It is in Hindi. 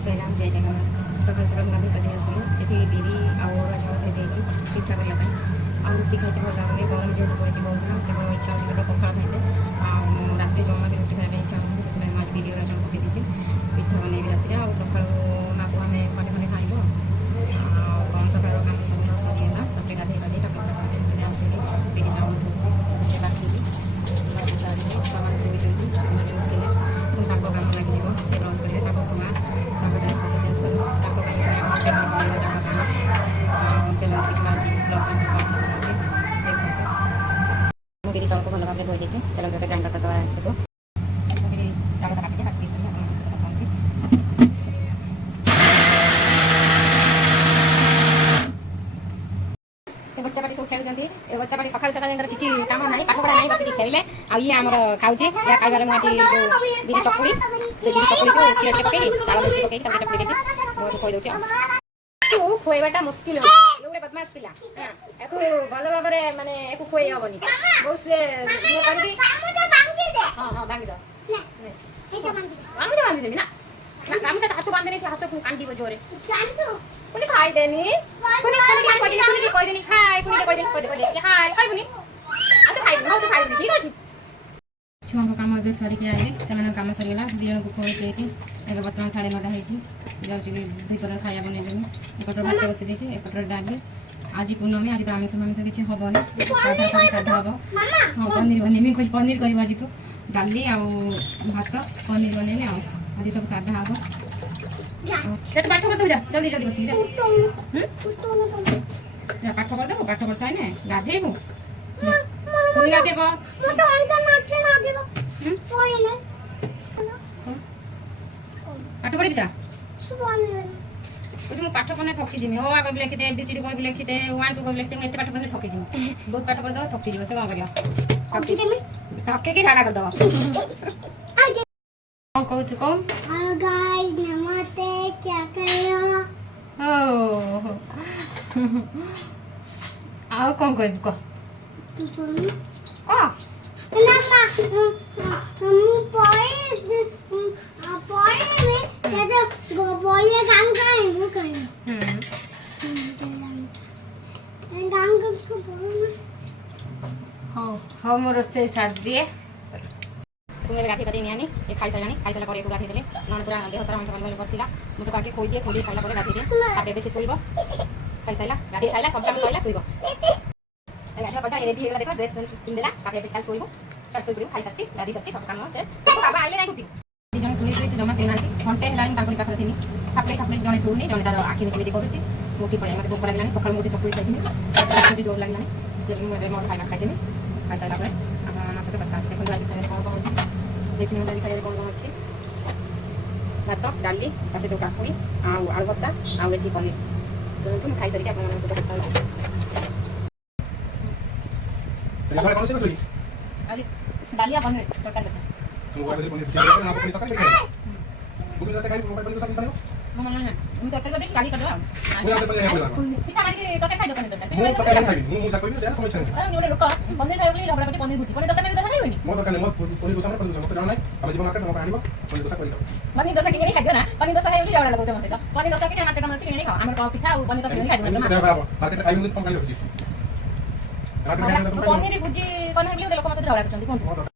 खाई सारा जय जगन्नाथ सकाल सकाल गाधी गाधी आसिले ये बिरी आउर चाउल खाई पिठा करने आ रुटी खाते भल लगे गरम जेहतु पड़ी बहुत केवल इच्छा अच्छे गोटे पखाड़ खाइते रात जमा भी रुटी खाई इच्छा होनी से आज बिरी और चाउल पकई देचे पिठा बनैबी रात आ सका मापू आम खंडे खंडे खाइब कौन सका कम सब सरीगला तापर गाधे गाधे तापर आसिले बिरी चाउल धोचे बाकी छुआ शोचे कम लगे से ब्रश करेंगे खुआ ड्रेस पत्र चेंज कर चलती आज ब्लॉग बिरी चाउल को भल भाव धोई देखे चलो ग्राइंडर कर दवा बिरी चाउल काटिके काट पीस बच्चा बाटी सब खेलुंट बच्चा बाटी सकाल सकाल किसी कम ना पाठ पढ़ा ना बस खेलिले आइए आम खाऊे खाइबार मुझे बिरी चकुड़ी से बिरी चकुड़ी को प्लेट पकई ताल मिर्ची पकई चकुड़ी देती खुई दूसरी खुएबाटा मुस्किल हो गोटे बदमाश पिला भल भाव मानने खुए हेनी बहुत से हाँ हाँ भांगी बांधीदेवी ना हाथ बांधे हाथ कांदी जोरे खाईदेनी ठीक अच्छे छुआ कम ए सरिक आए से कम सरीगला दी जन को खुई देखे बर्तमान 9:30 जाऊँगी दुपर खाया बनईदेमी एपटर भात बसी देती एपटर डाली आज पूर्णमी आज तो आमिष मामिष किसी हेनी साधा साधा हम हाँ पनीर बनईमी कुछ पनीर कर आज तो डाली भात पनीर बनईमी आज सब साधा हम पाठ कर जा जल्दी जल्दी बस जा पाठ करदेव पाठ कर सारे गाधेबू पुणी गाधेब पाठ पढ़ी जा मुझे पाठ पढ़ने थकीजी ओ आ कह लिखिदे एबीसीडी कह लिखिदे 1 2 कह लिखिदे मुझे पाठ पढ़ने थकीजी बहुत पाठ पढ़ दो थकीजी से कौन कर थके कि झाड़ा करदब कौन कहू कौन नमस्ते क्या कर आओ कौन कहबू कह हाँ मो रोसे साथ दिए तुम्हें गाधी गाधी नहीं आनी ये खाई सारा खाई सारा गाधी देले नन पूरा देह सारा मंठ बल करथिला मुझे काके खोई दिए खोई सारा गाधी दे तापर बेसी सोइबो खाई सारा गाधी सारा सब काम सइला सोइबो गाधी पटा रेडी हेला देखो ड्रेस पिन देला तापर बेटा सोइबो तार सोइ खाई साची गाधी साची सब काम से सब बाबा आले नाही गुटी जने सोइ सोइ जमा सिनाती घंटे हेलानी ताकरी पाखरे थिनी थापले थापले जने सोउनी जने तार आखि मिटी करूची मोटी पड़े मते भूख लागलानी सकाळ मोटी चकुड़ी खाइथिनी मुझे जोर लागलानी जब मुझे मोर खाइबा खाइथिनी खाई सारा परे आपन सहित कथा देखो आज कौन कौन देखने दादी खाई कौन कौन अच्छे भात डाली ता सहित काकुड़ी आलू भर्ता आठी पनीर तो तुम खाई सारिक आप सहित कथा डाली पनीर तरकारी मैं तरकारी देख गाली कर दो पिठा मारी तते खाइ दो पनीर तरकारी मो तरकारी खाइ मो जा कोइ से कम छन जोडे लोक पनीर खाइ बोली रबड़ा पनीर भुटी पनीर तरकारी देता खाइ होनी मो तरकारी मो पनीर दोसा मत जान नाही हम जीवन मार्केट हम आनिबो पनीर दोसा करियो पनीर दोसा किने खाइ दो ना पनीर दोसा खाइ बोली रबड़ा लगो मते तो पनीर दोसा किने मार्केट में किने खाओ हमर पिठा और पनीर तरकारी खाइ दो मार्केट आई मिनिट कम खाइ होची पनीर भुजी कोन हेबली लोक मते रबड़ा करछन कोन